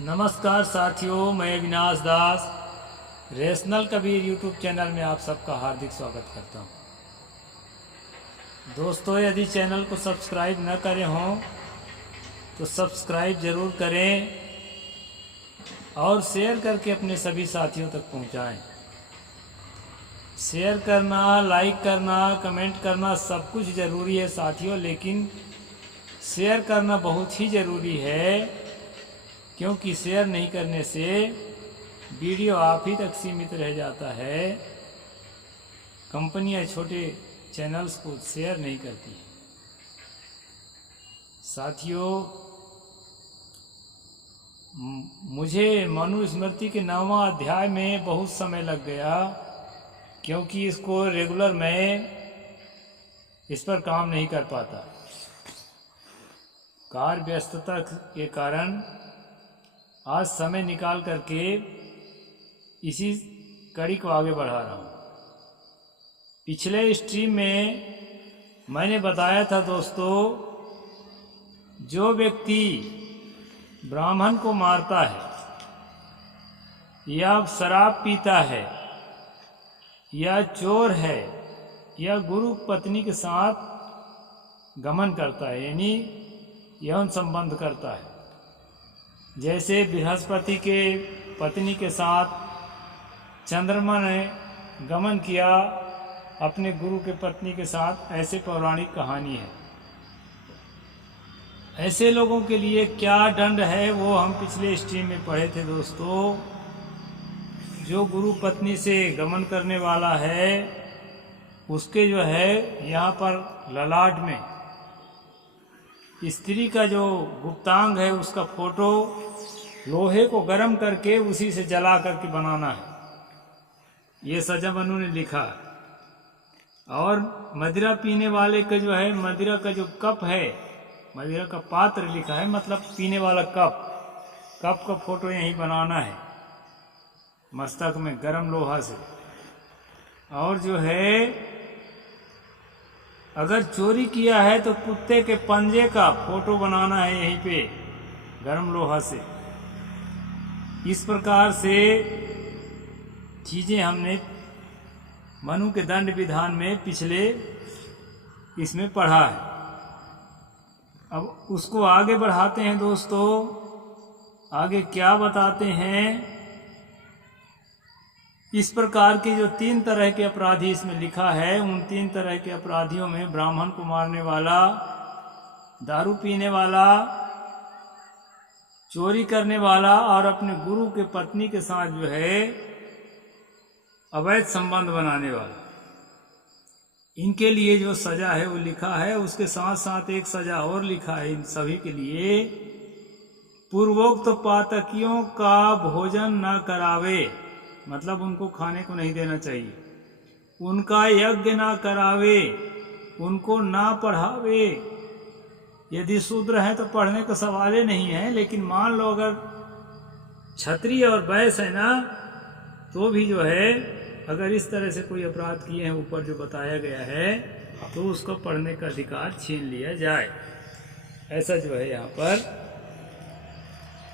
नमस्कार साथियों, मैं अविनाश दास रेशनल कबीर यूट्यूब चैनल में आप सबका हार्दिक स्वागत करता हूं। दोस्तों, यदि चैनल को सब्सक्राइब न करे हों तो सब्सक्राइब ज़रूर करें और शेयर करके अपने सभी साथियों तक पहुंचाएं। शेयर करना, लाइक करना, कमेंट करना सब कुछ ज़रूरी है साथियों, लेकिन शेयर करना बहुत ही ज़रूरी है, क्योंकि शेयर नहीं करने से वीडियो आप ही तक सीमित रह जाता है। कंपनियां छोटे चैनल्स को शेयर नहीं करती हैं। साथियों, मुझे मनुस्मृति के 9वां अध्याय में बहुत समय लग गया, क्योंकि इसको रेगुलर मैं इस पर काम नहीं कर पाता। कार्य व्यस्तता के कारण आज समय निकाल करके इसी कड़ी को आगे बढ़ा रहा हूँ। पिछले स्ट्रीम में मैंने बताया था दोस्तों, जो व्यक्ति ब्राह्मण को मारता है या शराब पीता है या चोर है या गुरु पत्नी के साथ गमन करता है, यानी यौन संबंध करता है, जैसे बृहस्पति के पत्नी के साथ चंद्रमा ने गमन किया अपने गुरु के पत्नी के साथ, ऐसे पौराणिक कहानी है। ऐसे लोगों के लिए क्या दंड है वो हम पिछले स्ट्रीम में पढ़े थे दोस्तों। जो गुरु पत्नी से गमन करने वाला है उसके जो है यहाँ पर ललाट में स्त्री का जो गुप्तांग है उसका फोटो लोहे को गर्म करके उसी से जला करके बनाना है, ये सजा मनु ने लिखा। और मदिरा पीने वाले का जो है, मदिरा का जो कप है, मदिरा का पात्र लिखा है, मतलब पीने वाला कप का फोटो यहीं बनाना है मस्तक में गर्म लोहा से। और जो है अगर चोरी किया है तो कुत्ते के पंजे का फोटो बनाना है यहीं पे गर्म लोहा से। इस प्रकार से चीज़ें हमने मनु के दंड विधान में पिछले इसमें पढ़ा है। अब उसको आगे बढ़ाते हैं दोस्तों। आगे क्या बताते हैं, इस प्रकार के जो 3 तरह के अपराधी इसमें लिखा है, उन 3 तरह के अपराधियों में ब्राह्मण को मारने वाला, दारू पीने वाला, चोरी करने वाला और अपने गुरु के पत्नी के साथ जो है अवैध संबंध बनाने वाला, इनके लिए जो सजा है वो लिखा है। उसके साथ साथ एक सजा और लिखा है इन सभी के लिए, पूर्वोक्त पातकियों का भोजन न करावे, मतलब उनको खाने को नहीं देना चाहिए, उनका यज्ञ ना करावे, उनको ना पढ़ावे। यदि शूद्र है तो पढ़ने का सवाल ही नहीं है, लेकिन मान लो अगर क्षत्रिय और वैश्य है ना, तो भी जो है अगर इस तरह से कोई अपराध किए हैं ऊपर जो बताया गया है, तो उसको पढ़ने का अधिकार छीन लिया जाए। ऐसा जो है यहाँ पर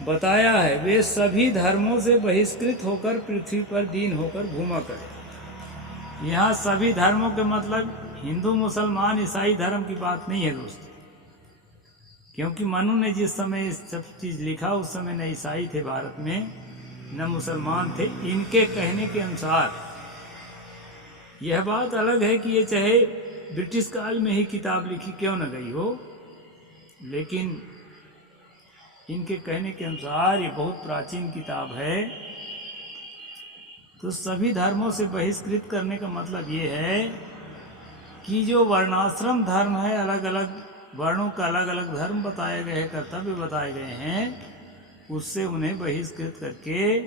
बताया है। वे सभी धर्मों से बहिष्कृत होकर पृथ्वी पर दीन होकर घूमा करें। यहाँ सभी धर्मों के मतलब हिंदू, मुसलमान, ईसाई धर्म की बात नहीं है दोस्तों, क्योंकि मनु ने जिस समय इस सब चीज़ लिखा उस समय न ईसाई थे भारत में, न मुसलमान थे। इनके कहने के अनुसार यह बात अलग है कि ये चाहे ब्रिटिश काल में ही किताब लिखी क्यों न गई हो, लेकिन इनके कहने के अनुसार ये बहुत प्राचीन किताब है। तो सभी धर्मों से बहिष्कृत करने का मतलब ये है कि जो वर्णाश्रम धर्म है, अलग अलग वर्णों का अलग अलग धर्म बताए गए हैं, कर्तव्य बताए गए हैं, उससे उन्हें बहिष्कृत करके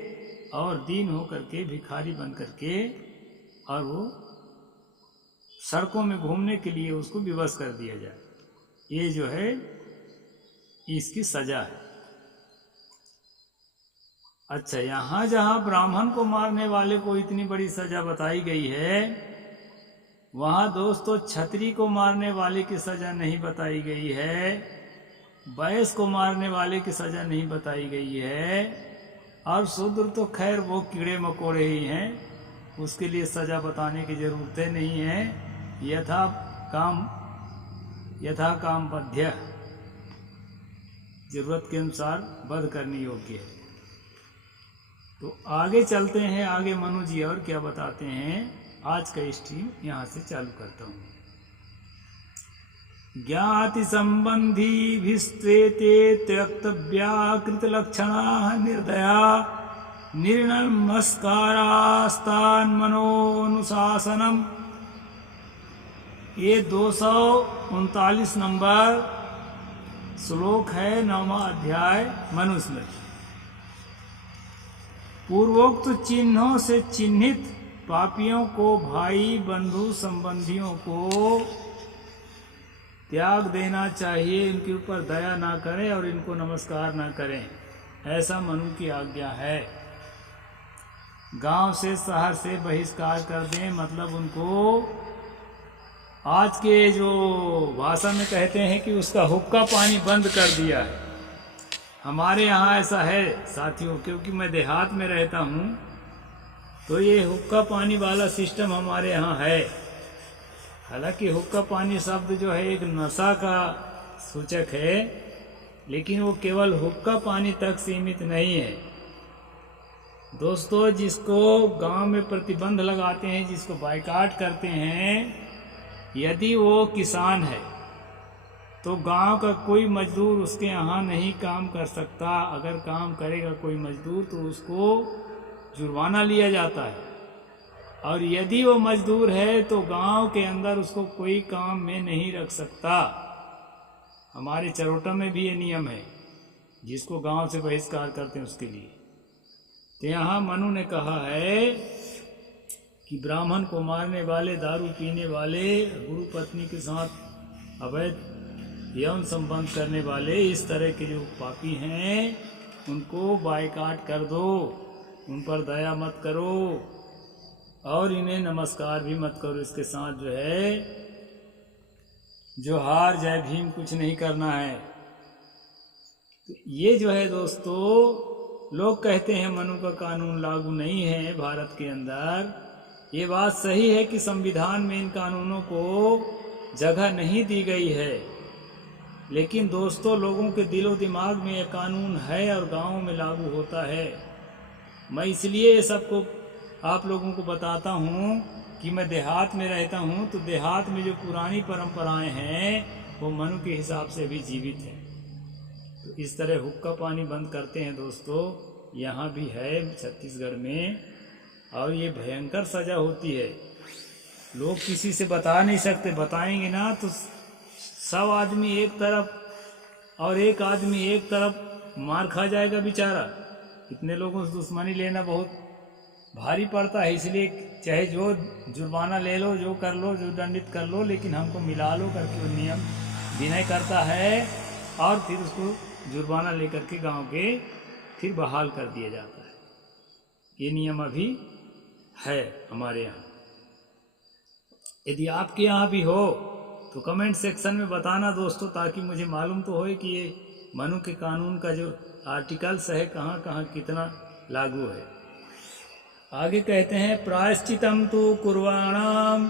और दीन हो करके, भिखारी बन करके, और वो सड़कों में घूमने के लिए उसको विवश कर दिया जाए। ये जो है इसकी सजा है। अच्छा, यहाँ जहाँ ब्राह्मण को मारने वाले को इतनी बड़ी सजा बताई गई है, वहाँ दोस्तों क्षत्रिय को मारने वाले की सजा नहीं बताई गई है। वैश्य को मारने वाले की सजा नहीं बताई गई है, और शूद्र तो खैर वो कीड़े मकोड़े ही हैं, उसके लिए सजा बताने की जरूरत नहीं है। यथा काम बध्य, जरूरत के अनुसार वध करनी योग्य है। तो आगे चलते हैं, आगे मनु जी और क्या बताते हैं। आज का स्ट्रीम यहाँ से चालू करता हूँ। ज्ञाति संबंधी भिस्त्वेते त्यक्तव्याकृत लक्षणा निर्दया निर्नमस्कारास्तान् मनोनुशासनम। ये 239 नंबर श्लोक है, 9वां अध्याय मनुस्मृति। पूर्वोक्त चिन्हों से चिन्हित पापियों को, भाई बंधु संबंधियों को त्याग देना चाहिए, इनके ऊपर दया ना करें और इनको नमस्कार ना करें, ऐसा मनु की आज्ञा है। गांव से शहर से बहिष्कार कर दें, मतलब उनको आज के जो भाषा में कहते हैं कि उसका हुक्का पानी बंद कर दिया है। हमारे यहाँ ऐसा है साथियों, क्योंकि मैं देहात में रहता हूँ, तो ये हुक्का पानी वाला सिस्टम हमारे यहाँ है। हालांकि हुक्का पानी शब्द जो है एक नशा का सूचक है, लेकिन वो केवल हुक्का पानी तक सीमित नहीं है दोस्तों। जिसको गांव में प्रतिबंध लगाते हैं, जिसको बायकाट करते हैं, यदि वो किसान है तो गांव का कोई मजदूर उसके यहाँ नहीं काम कर सकता। अगर काम करेगा कोई मजदूर तो उसको जुर्माना लिया जाता है, और यदि वो मजदूर है तो गांव के अंदर उसको कोई काम में नहीं रख सकता। हमारे चरोटा में भी ये नियम है, जिसको गांव से बहिष्कार करते हैं उसके लिए। तो यहाँ मनु ने कहा है कि ब्राह्मण को मारने वाले, दारू पीने वाले, गुरु पत्नी के साथ अवैध यौन संबंध करने वाले, इस तरह के जो पापी हैं उनको बायकाट कर दो, उन पर दया मत करो और इन्हें नमस्कार भी मत करो। इसके साथ जो है जोहार जय भीम कुछ नहीं करना है। तो ये जो है दोस्तों, लोग कहते हैं मनु का कानून लागू नहीं है भारत के अंदर। ये बात सही है कि संविधान में इन कानूनों को जगह नहीं दी गई है, लेकिन दोस्तों लोगों के दिलो दिमाग में ये कानून है और गांवों में लागू होता है। मैं इसलिए ये सबको आप लोगों को बताता हूँ कि मैं देहात में रहता हूँ, तो देहात में जो पुरानी परंपराएं हैं वो मनु के हिसाब से भी जीवित हैं। तो इस तरह हुक्का पानी बंद करते हैं दोस्तों, यहाँ भी है छत्तीसगढ़ में, और ये भयंकर सजा होती है। लोग किसी से बता नहीं सकते, बताएंगे ना तो 100 आदमी एक तरफ और एक आदमी एक तरफ मार खा जाएगा बेचारा। इतने लोगों से दुश्मनी लेना बहुत भारी पड़ता है, इसलिए चाहे जो जुर्माना ले लो, जो कर लो, जो दंडित कर लो, लेकिन हमको मिला लो करके वो नियम विनय करता है, और फिर उसको जुर्माना लेकर के गांव के फिर बहाल कर दिया जाता है। ये नियम अभी है हमारे यहाँ। यदि आपके यहाँ भी हो तो कमेंट सेक्शन में बताना दोस्तों, ताकि मुझे मालूम तो होए कि ये मनु के कानून का जो आर्टिकल्स है कहाँ कहाँ कितना लागू है। आगे कहते हैं, प्रायश्चितम तु कुर्वाणाम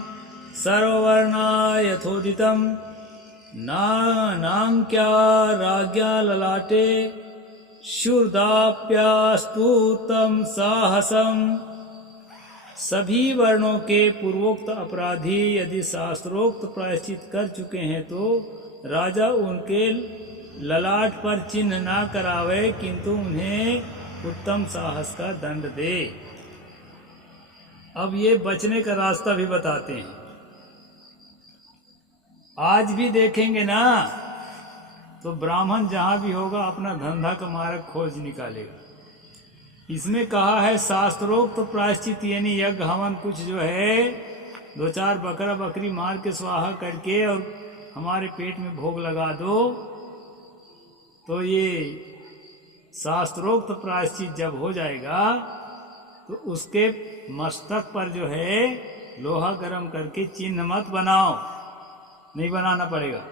सर्ववर्णा यथोदितम नांक्या राज्ञा ललाटे शूर्दाप्यास्तुतम साहसम। सभी वर्णों के पूर्वोक्त अपराधी यदि शास्त्रोक्त प्रायश्चित कर चुके हैं तो राजा उनके ललाट पर चिन्ह ना करावे, किंतु उन्हें उत्तम साहस का दंड दे। अब ये बचने का रास्ता भी बताते हैं। आज भी देखेंगे ना तो ब्राह्मण जहां भी होगा अपना धंधा का मार्ग खोज निकालेगा। इसमें कहा है शास्त्रोक्त प्रायश्चित, यानी यज्ञ हवन कुछ जो है 2-4 बकरा बकरी मार के स्वाहा करके और हमारे पेट में भोग लगा दो, तो ये शास्त्रोक्त प्रायश्चित जब हो जाएगा तो उसके मस्तक पर जो है लोहा गरम करके चिन्ह मत बनाओ, नहीं बनाना पड़ेगा।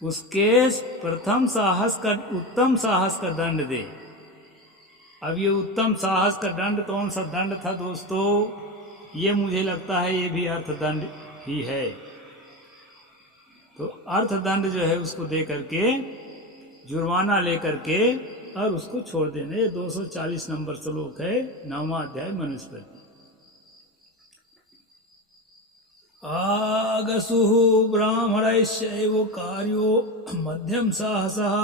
उसके प्रथम साहस का, उत्तम साहस का दंड दे। अब ये उत्तम साहस का दंड कौन सा दंड था दोस्तों? ये मुझे लगता है ये भी अर्थदंड ही है। तो अर्थदंड जो है उसको दे करके, जुर्माना लेकर के और उसको छोड़ देना। ये 240 नंबर श्लोक है, 9वां अध्याय मनुस्मृति। आगसुः ब्राह्मणैश्चैव कार्यो मध्यम साहसः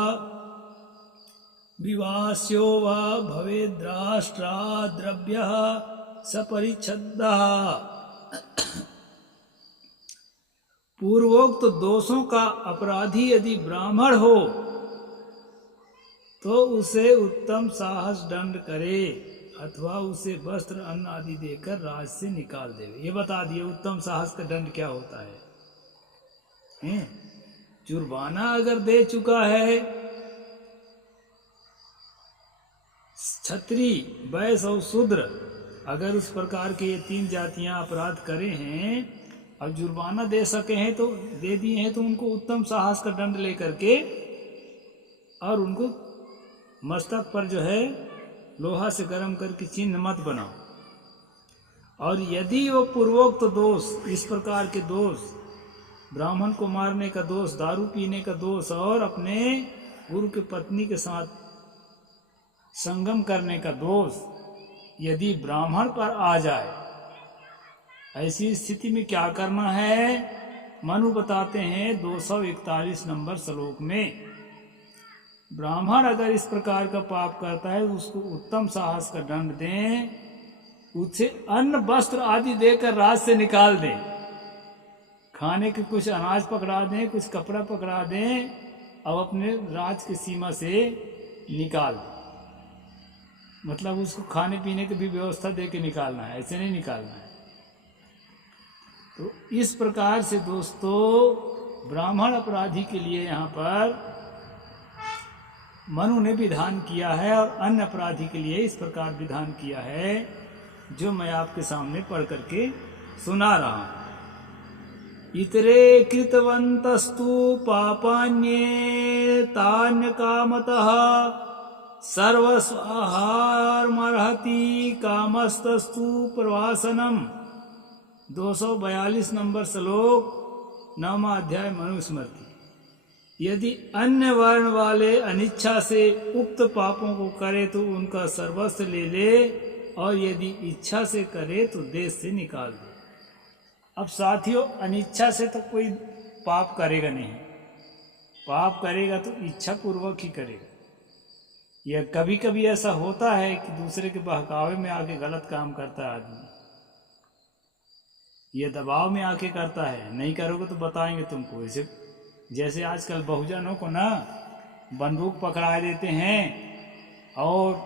विवास्यो वा भवेद्राष्ट्राद्रव्यः सपरिच्छद्दः। पूर्वोक्त दोषों का अपराधी यदि ब्राह्मण हो तो उसे उत्तम साहस दंड करे अथवा उसे वस्त्र अन्न आदि देकर राज से निकाल दे। ये बता दिए उत्तम साहस का दंड क्या होता है। जुर्माना अगर दे चुका है, क्षत्रिय, वैश्य और शूद्र अगर उस प्रकार के ये 3 जातियां अपराध करे हैं और जुर्माना दे सके हैं तो दे दिए हैं, तो उनको उत्तम साहस का दंड लेकर के और उनको मस्तक पर जो है लोहा से गर्म करके चिन्ह मत बनाओ। और यदि वो पूर्वोक्त दोष, इस प्रकार के दोष, ब्राह्मण को मारने का दोष, दारू पीने का दोष और अपने गुरु की पत्नी के साथ संगम करने का दोष यदि ब्राह्मण पर आ जाए, ऐसी स्थिति में क्या करना है? मनु बताते हैं 241 नंबर श्लोक में, ब्राह्मण अगर इस प्रकार का पाप करता है तो उसको उत्तम साहस का दंड दें, उसे अन्न वस्त्र आदि देकर राज से निकाल दें। खाने के कुछ अनाज पकड़ा दें, कुछ कपड़ा पकड़ा दें और अपने राज की सीमा से निकाल दें। मतलब उसको खाने पीने की भी व्यवस्था दे के निकालना है, ऐसे नहीं निकालना है। तो इस प्रकार से दोस्तों ब्राह्मण अपराधी के लिए यहाँ पर मनु ने विधान किया है और अन्य अपराधी के लिए इस प्रकार विधान किया है जो मैं आपके सामने पढ़ करके सुना रहा हूं। इतरे कृतवन्तस्तु पापान्ये तान्य कामतः सर्वस्वाहारमर्हति कामस्तस्तु प्रवासनम। 242 नंबर श्लोक, 9वां अध्याय मनुस्मृति। यदि अन्य वर्ण वाले अनिच्छा से उक्त पापों को करे तो उनका सर्वस्व ले ले और यदि इच्छा से करे तो देश से निकाल दे। अब साथियों, अनिच्छा से तो कोई पाप करेगा नहीं, पाप करेगा तो इच्छा पूर्वक ही करेगा। यह कभी कभी ऐसा होता है कि दूसरे के बहकावे में आके गलत काम करता है आदमी, यह दबाव में आके करता है, नहीं करोगे तो बताएंगे तुमको। जैसे आजकल बहुजनों को ना बंदूक पकड़ा देते हैं और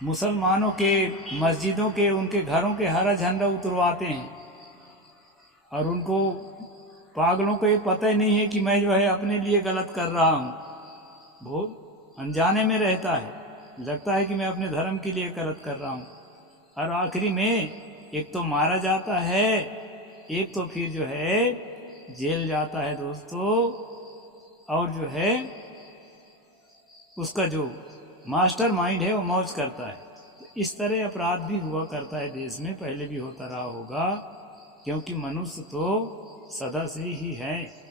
मुसलमानों के मस्जिदों के, उनके घरों के हरा झंडा उतरवाते हैं और उनको पागलों को ये पता ही नहीं है कि मैं जो है अपने लिए गलत कर रहा हूँ। वो अनजाने में रहता है, लगता है कि मैं अपने धर्म के लिए गलत कर रहा हूँ और आखिरी में एक तो मारा जाता है, एक तो फिर जो है जेल जाता है दोस्तों। और जो है उसका जो मास्टर माइंड है वो मौज करता है। इस तरह अपराध भी हुआ करता है देश में, पहले भी होता रहा होगा, क्योंकि मनुष्य तो सदा से ही है।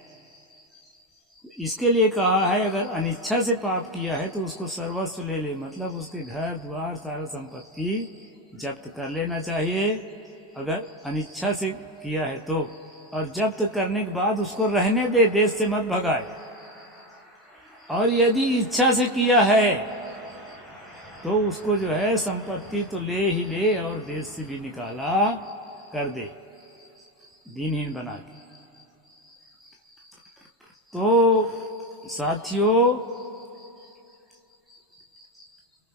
इसके लिए कहा है अगर अनिच्छा से पाप किया है तो उसको सर्वस्व ले ले, मतलब उसके घर द्वार सारा संपत्ति जब्त कर लेना चाहिए अगर अनिच्छा से किया है तो। और जब्त करने के बाद उसको रहने दे, देश से मत भगाए। और यदि इच्छा से किया है तो उसको जो है संपत्ति तो ले ही ले और देश से भी निकाला कर दे, दीनहीन बना के। तो साथियों,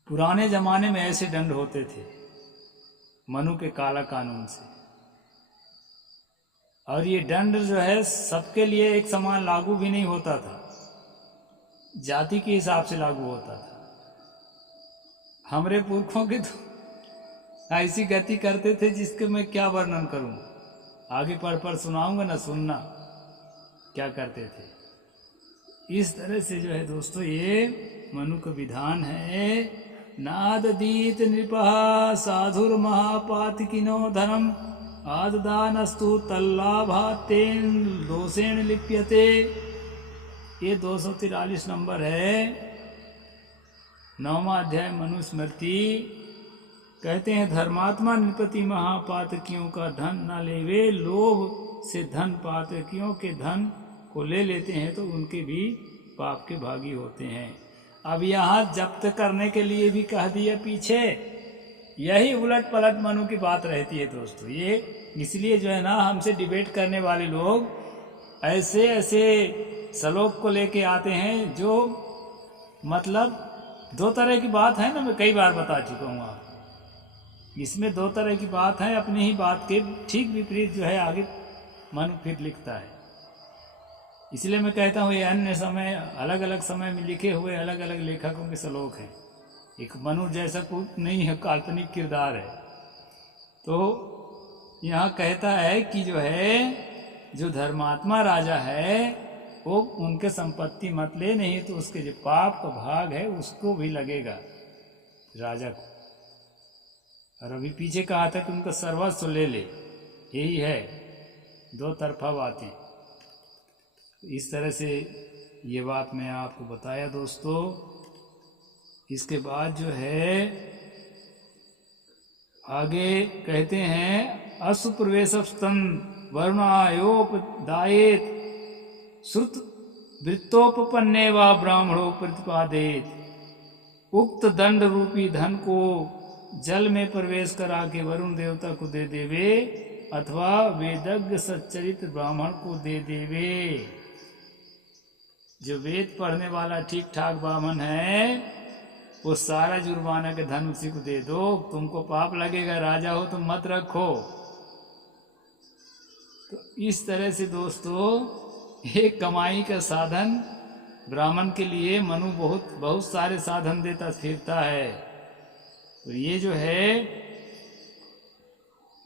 पुराने जमाने में ऐसे दंड होते थे मनु के काला कानून से। और ये दंड जो है सबके लिए एक समान लागू भी नहीं होता था, जाति के हिसाब से लागू होता था। हमारे पुरखों के तो ऐसी गति करते थे जिसके मैं क्या वर्णन करूं, आगे पढ़ सुनाऊंगा ना, सुनना क्या करते थे। इस तरह से जो है दोस्तों ये मनु का विधान है। नाददीत नृपः साधुर महापातकिनो धनम आददानस्तु तल्लाभातेन दोषेण लिप्यते। ये 243 नंबर है, 9वां अध्याय मनुस्मृति। कहते हैं धर्मात्मा नृपति महापातकियों का धन न लेवे। लोभ से धन पातकियों के धन को ले लेते हैं तो उनके भी पाप के भागी होते हैं। अब यहाँ जब्त करने के लिए भी कह दिया पीछे। यही उलट पलट मनु की बात रहती है दोस्तों। ये इसलिए जो है ना हमसे डिबेट करने वाले लोग ऐसे ऐसे श्लोक को लेके आते हैं जो मतलब दो तरह की बात है ना, मैं कई बार बता चुका हूँ आप। इसमें दो तरह की बात है, अपनी ही बात के ठीक विपरीत जो है आगे मनु फिर लिखता है। इसलिए मैं कहता हूँ ये अन्य समय अलग अलग समय में लिखे हुए अलग अलग लेखकों के श्लोक हैं। एक मनु जैसा कुछ नहीं है, काल्पनिक किरदार है। तो यहाँ कहता है कि जो है जो धर्मात्मा राजा है वो उनके संपत्ति मत ले, नहीं तो उसके जो पाप का भाग है उसको भी लगेगा राजा को। और अभी पीछे कहा था कि उनका सर्वस्व ले ले, यही है, दो तरफा बातें। इस तरह से ये बात मैं आपको बताया दोस्तों। इसके बाद जो है आगे कहते हैं असुप्रवेशस्तन वरुणायोपदायेत श्रुत वृत्तोपन्ने व ब्राह्मणों प्रतिपादेत। उक्त दंड रूपी धन को जल में प्रवेश करा के वरुण देवता को दे देवे अथवा वेदज्ञ सच्चरित ब्राह्मण को दे देवे। जो वेद पढ़ने वाला ठीक ठाक ब्राह्मण है वो सारा जुर्माना के धन उसी को दे दो। तुमको पाप लगेगा, राजा हो तुम मत रखो। तो इस तरह से दोस्तों एक कमाई का साधन ब्राह्मण के लिए मनु बहुत सारे साधन देता फिरता है। तो ये जो है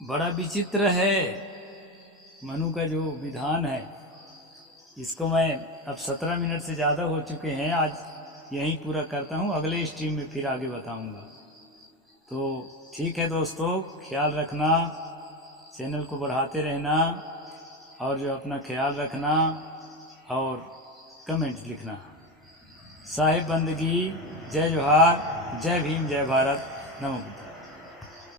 बड़ा विचित्र है मनु का जो विधान है। इसको मैं अब 17 मिनट से ज़्यादा हो चुके हैं, आज यहीं पूरा करता हूँ, अगले स्ट्रीम में फिर आगे बताऊँगा। तो ठीक है दोस्तों, ख्याल रखना, चैनल को बढ़ाते रहना और जो अपना ख्याल रखना और कमेंट लिखना। साहिब बंदगी, जय जोहार, जय भीम, जय भारत, नमो बुद्धाय।